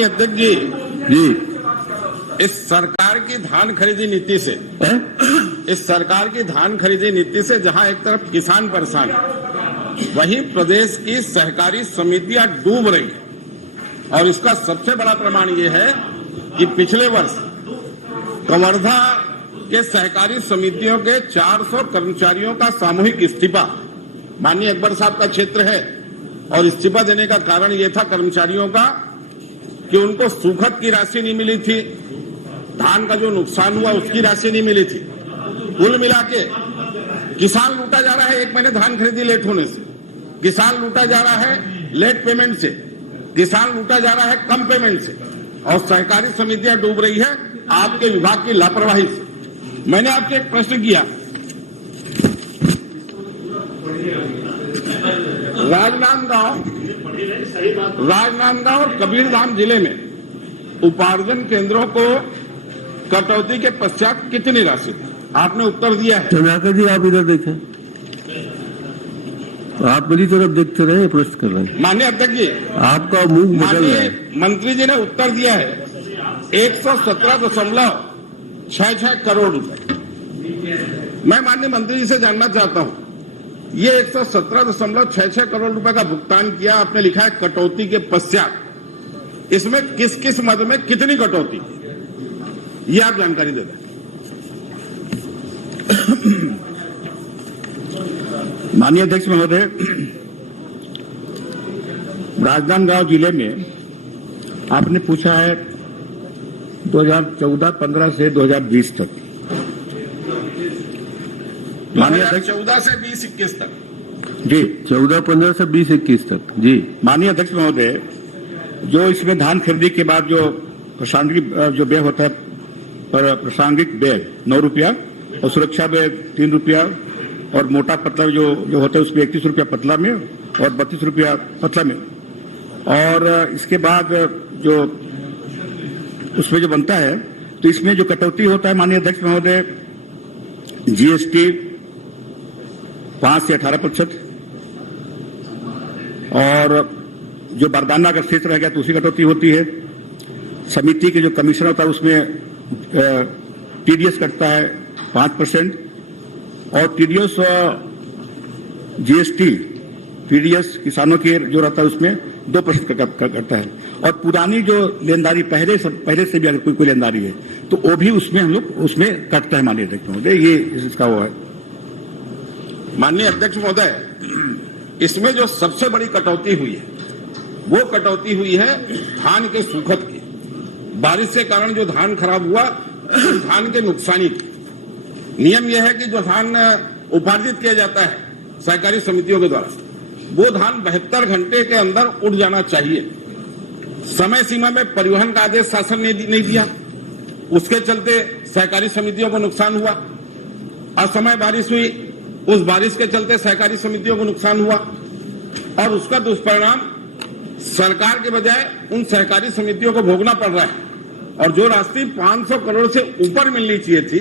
अध्यक्ष जी, इस सरकार की धान खरीदी नीति से जहां एक तरफ किसान परेशान है, वहीं प्रदेश की सहकारी समितियां डूब रही है। और इसका सबसे बड़ा प्रमाण ये है कि पिछले वर्ष कवर्धा के सहकारी समितियों के 400 कर्मचारियों का सामूहिक इस्तीफा, माननीय अकबर साहब का क्षेत्र है, और इस्तीफा देने का कारण ये था कर्मचारियों का कि उनको सूखत की राशि नहीं मिली थी, धान का जो नुकसान हुआ उसकी राशि नहीं मिली थी। कुल मिला के किसान लूटा जा रहा है, 1 महीने धान खरीदी लेट होने से, किसान लूटा जा रहा है लेट पेमेंट से, किसान लूटा जा रहा है कम पेमेंट से, और सहकारी समितियां डूब रही है आपके विभाग की लापरवाही से। मैंने आपसे एक प्रश्न किया, राजनांदगांव और कबीरधाम जिले में उपार्जन केंद्रों को कटौती के पश्चात कितनी राशि थी? आपने उत्तर दिया है। चंद्राकर जी, आप इधर देखें, आप मेरी तरफ देखते रहे, प्रश्न कर रहे हैं। माननीय अध्यक्ष जी, आपका मुंह बदल रहा है। मंत्री जी ने उत्तर दिया है 117.66 करोड़ रुपए। मैं माननीय मंत्री जी से जानना चाहता हूं, ये 117.66 करोड़ रुपए का भुगतान किया, आपने लिखा है कटौती के पश्चात, इसमें किस किस मद में कितनी कटौती, ये आप जानकारी दे दें। माननीय अध्यक्ष महोदय, राजनांदगांव जिले में आपने पूछा है 2014-15 से 2020 तक, माननीय अध्यक्ष 14 से 20-21 तक जी, 14-15 से 20-21 तक जी। माननीय अध्यक्ष महोदय, जो इसमें धान खरीदी के बाद जो प्रासंगिक जो व्यय होता है, पर प्रासंगिक व्यय 9 रुपया, और सुरक्षा व्यय 3 रुपया, और मोटा पतला जो होता है उसमें 31 रुपया पतला में और 32 रुपया पतला में, और इसके बाद जो उसमें जो बनता है, तो इसमें जो कटौती होता है माननीय अध्यक्ष महोदय, जीएसटी 5 से 18%, और जो बारदाना अगर शेष रह गया तो उसी कटौती होती है। समिति के जो कमीशन होता है उसमें टीडीएस कटता है 5%, और टीडीएस जीएसटी टीडीएस किसानों के जो रहता है उसमें 2% कटता है। और पुरानी जो लेनदारी पहले से भी अगर कोई लेनदारी है तो वो भी उसमें हम लोग उसमें कटता है माननीय अध्यक्ष महोदय, ये इसका वो है। माननीय अध्यक्ष महोदय, इसमें जो सबसे बड़ी कटौती हुई है वो कटौती हुई है धान के सूखत की। बारिश के कारण जो धान खराब हुआ, धान के नुकसानी की। नियम यह है कि जो धान उपार्जित किया जाता है सहकारी समितियों के द्वारा, वो धान 72 घंटे के अंदर उड़ जाना चाहिए। समय सीमा में परिवहन का आदेश शासन ने नहीं दिया, उसके चलते सहकारी समितियों को नुकसान हुआ। असमय बारिश हुई, उस बारिश के चलते सहकारी समितियों को नुकसान हुआ, और उसका दुष्परिणाम सरकार के बजाय उन सहकारी समितियों को भोगना पड़ रहा है। और जो राशि 500 करोड़ से ऊपर मिलनी चाहिए थी,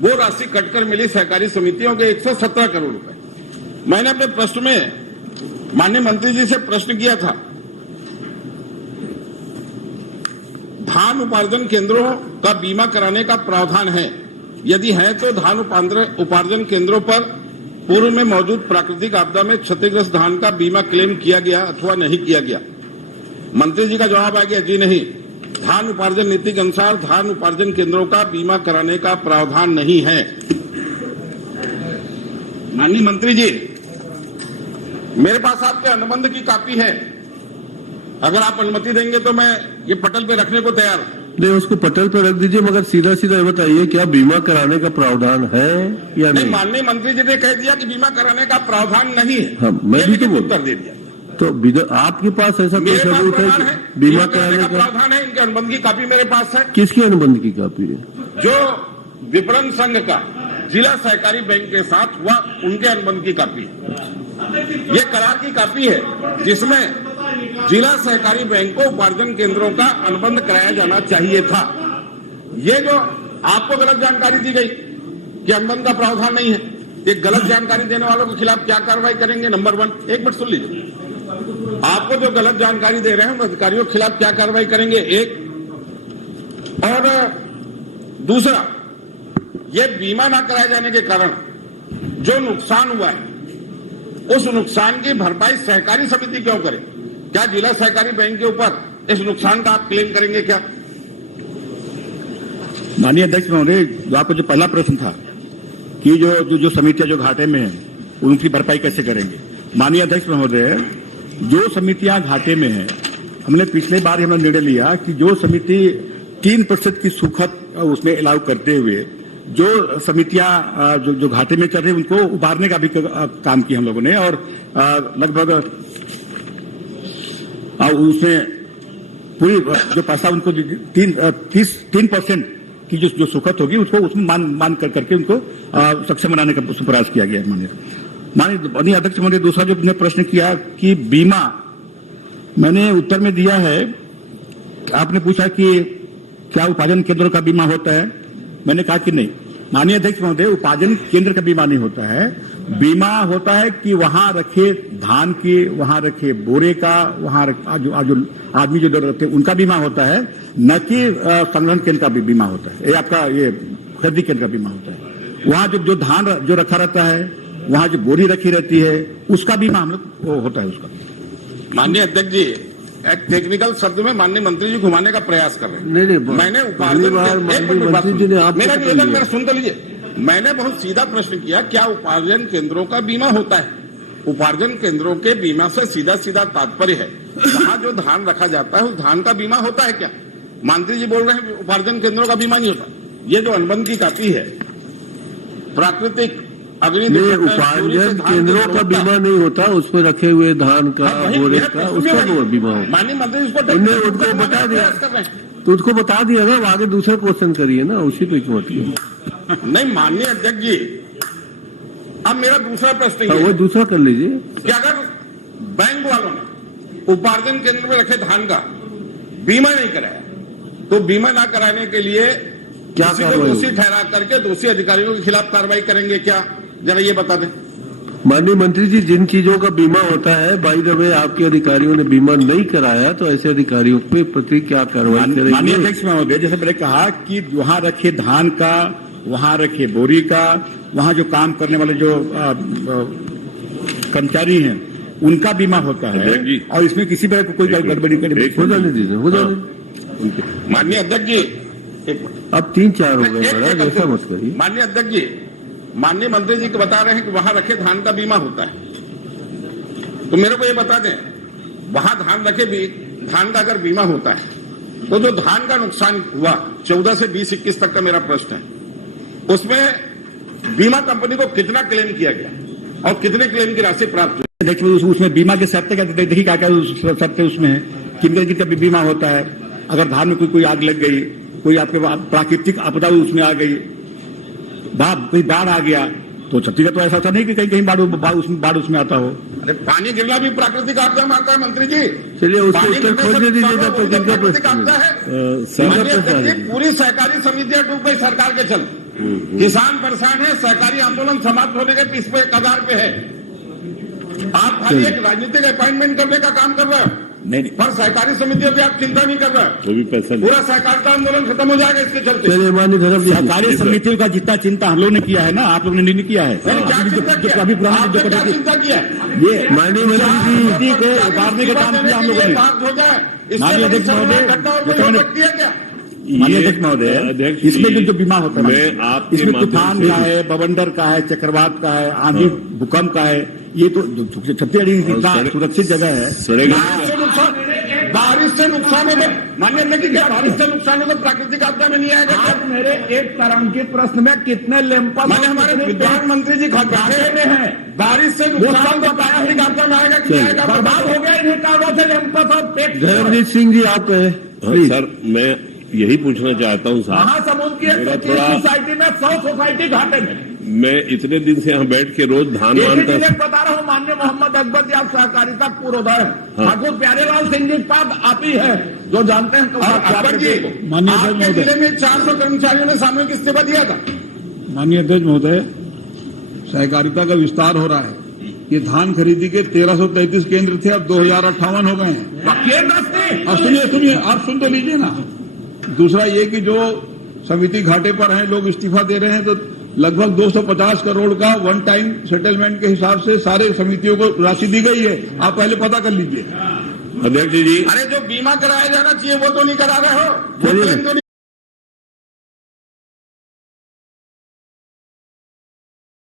वो राशि कटकर मिली सहकारी समितियों के 117 करोड़ रुपए। मैंने अपने प्रश्न में माननीय मंत्री जी से प्रश्न किया था, धान उपार्जन केंद्रों का बीमा कराने का प्रावधान है, यदि है तो धान उपार्जन केंद्रों पर पूर्व में मौजूद प्राकृतिक आपदा में क्षतिग्रस्त धान का बीमा क्लेम किया गया अथवा नहीं किया गया? मंत्री जी का जवाब आ गया, जी नहीं, धान उपार्जन नीति के अनुसार धान उपार्जन केंद्रों का बीमा कराने का प्रावधान नहीं है। माननीय मंत्री जी, मेरे पास आपके अनुबंध की कॉपी है, अगर आप अनुमति देंगे तो मैं ये पटल पे रखने को तैयार हूं। नहीं, उसको पटल पे रख दीजिए, मगर सीधा सीधा ये बताइए क्या बीमा कराने का प्रावधान है या नहीं? माननीय मंत्री जी ने कह दिया कि बीमा कराने का प्रावधान नहीं है। हाँ, मैं भी तो उत्तर दे दिया। तो आपके पास ऐसा कोई सबूत है कि बीमा कराने का प्रावधान है? इनके अनुबंध की कॉपी मेरे पास है। किसकी अनुबंध की कॉपी है? जो विपणन संघ का जिला सहकारी बैंक के साथ हुआ, उनके अनुबंध की कॉपी है। ये करार की कॉपी है जिसमें जिला सहकारी बैंक को उपार्जन केंद्रों का अनुबंध कराया जाना चाहिए था। ये जो आपको गलत जानकारी दी गई कि अनुबंध का प्रावधान नहीं है, ये गलत जानकारी देने वालों के खिलाफ क्या कार्रवाई करेंगे? नंबर 1, एक मिनट सुन लीजिए। आपको जो गलत जानकारी दे रहे हैं उन अधिकारियों के खिलाफ क्या कार्रवाई करेंगे, एक। और दूसरा, ये बीमा ना कराए जाने के कारण जो नुकसान हुआ है, उस नुकसान की भरपाई सहकारी समिति क्यों करे? क्या जिला सहकारी बैंक के ऊपर इस नुकसान का आप क्लेम करेंगे क्या? माननीय अध्यक्ष महोदय, जो आपका जो पहला प्रश्न था कि जो समितियां जो घाटे में हैं उनकी भरपाई कैसे करेंगे, माननीय अध्यक्ष महोदय, जो समितियां घाटे में हैं, हमने पिछले बार ही हमने निर्णय लिया कि जो समिति 3% की सूखत उसमें अलाउ करते हुए जो समितियां जो घाटे में चल रही उनको उबारने का भी काम किया हम लोगों ने, और लगभग उसमें पूरी जो पैसा उनको 3% की जो सुखत होगी उसको उसमें मान करके उनको सक्षम बनाने का प्रयास किया गया है। माननीय अध्यक्ष महोदय, दूसरा जो आपने प्रश्न किया कि बीमा, मैंने उत्तर में दिया है, आपने पूछा कि क्या उपार्जन केंद्रों का बीमा होता है, मैंने कहा कि नहीं। माननीय अध्यक्ष महोदय, उपार्जन केंद्र का बीमा नहीं होता है, बीमा होता है कि वहां रखे धान के, वहां रखे बोरे का, वहां जो आदमी जो रहते हैं उनका बीमा होता है, न कि संग्रहण केंद्र का भी बीमा होता है। ये आपका ये खरीदी केंद्र का बीमा होता है। वहां जो धान जो रखा रहता है, वहां जो बोरी रखी रहती है, उसका बीमा हम लोग होता है उसका। माननीय अध्यक्ष जी, एक टेक्निकल शब्द में माननीय मंत्री जी घुमाने का प्रयास कर रहे हैं। नहीं, मैंने उपार्जन, मंत्री जी ने आप मेरा निवेदन मेरा सुन तो लीजिए। मैंने बहुत सीधा प्रश्न किया, क्या उपार्जन केंद्रों का बीमा होता है? उपार्जन केंद्रों के बीमा से सीधा तात्पर्य है वहां जो धान रखा जाता है उस धान का बीमा होता है क्या? मंत्री जी बोल रहे हैं उपार्जन केंद्रों का बीमा नहीं होता। ये जो अनुबंध की कॉपी है, प्राकृतिक उपार्जन केंद्रों का बीमा नहीं होता, उसमें रखे हुए धान का, बोरे का, उसका बीमा होता। माननीय मंत्री उन्होंने उनको बता दिया, तो उसको बता दिया ना, आगे दूसरा क्वेश्चन करिए ना, उसी पे क्यों नहीं। माननीय अध्यक्ष जी, अब मेरा दूसरा प्रश्न वो दूसरा कर लीजिए कि अगर बैंक वालों ने उपार्जन केंद्र में रखे धान का बीमा नहीं कराया, तो बीमा ना कराने के लिए क्या कार्रवाई, दोषी ठहरा करके दोषी अधिकारियों के खिलाफ कार्रवाई करेंगे क्या? जरा ये बता दें। माननीय मंत्री जी, जिन चीजों का बीमा होता है, बाई द वे आपके अधिकारियों ने बीमा नहीं कराया, तो ऐसे अधिकारियों पे प्रति क्या कार्रवाई करेंगे? माननीय अध्यक्ष महोदय, जैसे मैंने कहा कि वहां रखे धान का, वहां रखे बोरी का, वहां जो काम करने वाले जो कर्मचारी हैं उनका बीमा होता है, और इसमें किसी तरह कोई गड़बड़ी हो जाने दीजिए। माननीय अध्यक्ष जी, अब 3-4 हो गए, बड़ा ऐसा मत करिए। माननीय अध्यक्ष जी, माननीय मंत्री जी को बता रहे हैं कि वहां रखे धान का बीमा होता है, तो मेरे को ये बता दें, वहां धान रखे भी धान का अगर बीमा होता है, तो जो धान का नुकसान हुआ 14 से 20-21 तक का मेरा प्रश्न है, उसमें बीमा कंपनी को कितना क्लेम किया गया और कितने क्लेम की राशि प्राप्त हुई? देखिए उसमें बीमा के शर्तें क्या, देखिए क्या क्या शर्तें उसमें है, किन का बीमा होता है। अगर धान में कोई आग लग गई, कोई आपके प्राकृतिक आपदा उसमें आ गई, कोई बाढ़ आ गया, तो छत्तीसगढ़ तो ऐसा था नहीं कि कहीं बाढ़ उसमें आता हो। अरे पानी गिरना भी प्राकृतिक आपदा में आता है मंत्री जी। चलिए उसको उत्तर खोजने दीजिएगा, तो जिनका प्राकृतिक आपदा है। पूरी सहकारी समितियां डूब गई सरकार के चलते, किसान परेशान है, सहकारी आंदोलन समाप्त होने के इस पे कगार पे है। आप खाली एक राजनीतिक अपॉइंटमेंट करने का काम कर रहे हो, नहीं, पर सहकारी समितियों पे आप चिंता नहीं कर रहे, वो भी पैसा पूरा सहकारिता आंदोलन खत्म हो जाएगा इसके चलते। चलिए माननीय धर्म जी, सहकारी समितियों का जितना चिंता हम लोग ने किया है ना, आप लोग ने नहीं किया है। क्या चिंता किया? ये माननीय मंत्री जी को उतारने का काम किया हम लोगों ने। बात हो जाए, माननीय अध्यक्ष महोदय, माननीय अध्यक्ष महोदय, इसमें जो बीमा होता है, इसमें तूफान का है, बवंडर का है, चक्रवात का है, आंधी भूकंप का है, ये तो छत्तीसगढ़ सुरक्षित जगह है। बारिश से नुकसान है, माननीय अध्यक्ष, क्या बारिश से नुकसान है तो प्राकृतिक आपदा में नहीं आएगा? आप मेरे एक तारांकित प्रश्न में कितने लेम्पा मैंने हमारे विद्यान मंत्री जी घाटे में है, बारिश से नुकसान तो प्राकृतिक आपदा में आएगा कि नहीं आएगा? बर्बाद हो गया इन्हीं कारणों से लेम्पा था। धर्मजीत सिंह जी, आप कहे। सर, मैं यही पूछना चाहता हूँ साहब, महासमुंद की सोसाइटी में 100 सोसाइटी घाटे में, मैं इतने दिन से यहाँ बैठ के रोज धान मानता बता रहा हूँ। माननीय मोहम्मद अकबर जी, आप सहकारिता पूर्वोदय, ठाकुर प्यारेलाल सिंह जी पद आप ही है जो जानते हैं। अकबर जी, आपके जिले में 400 कर्मचारियों ने सामूहिक इस्तीफा दिया था। माननीय अध्यक्ष महोदय, सहकारिता का विस्तार हो रहा है, ये धान खरीदी के 1333 केंद्र थे, अब 2058 हो गए हैं। अब सुनिए आप सुन तो लीजिए ना। दूसरा ये कि जो समिति घाटे पर हैं, लोग इस्तीफा दे रहे हैं, तो लगभग 250 करोड़ का वन टाइम सेटलमेंट के हिसाब से सारे समितियों को राशि दी गई है। आप पहले पता कर लीजिए। अध्यक्ष जी, अरे जो बीमा कराया जाना चाहिए वो तो नहीं करा रहे हो, वो क्लेम तो नहीं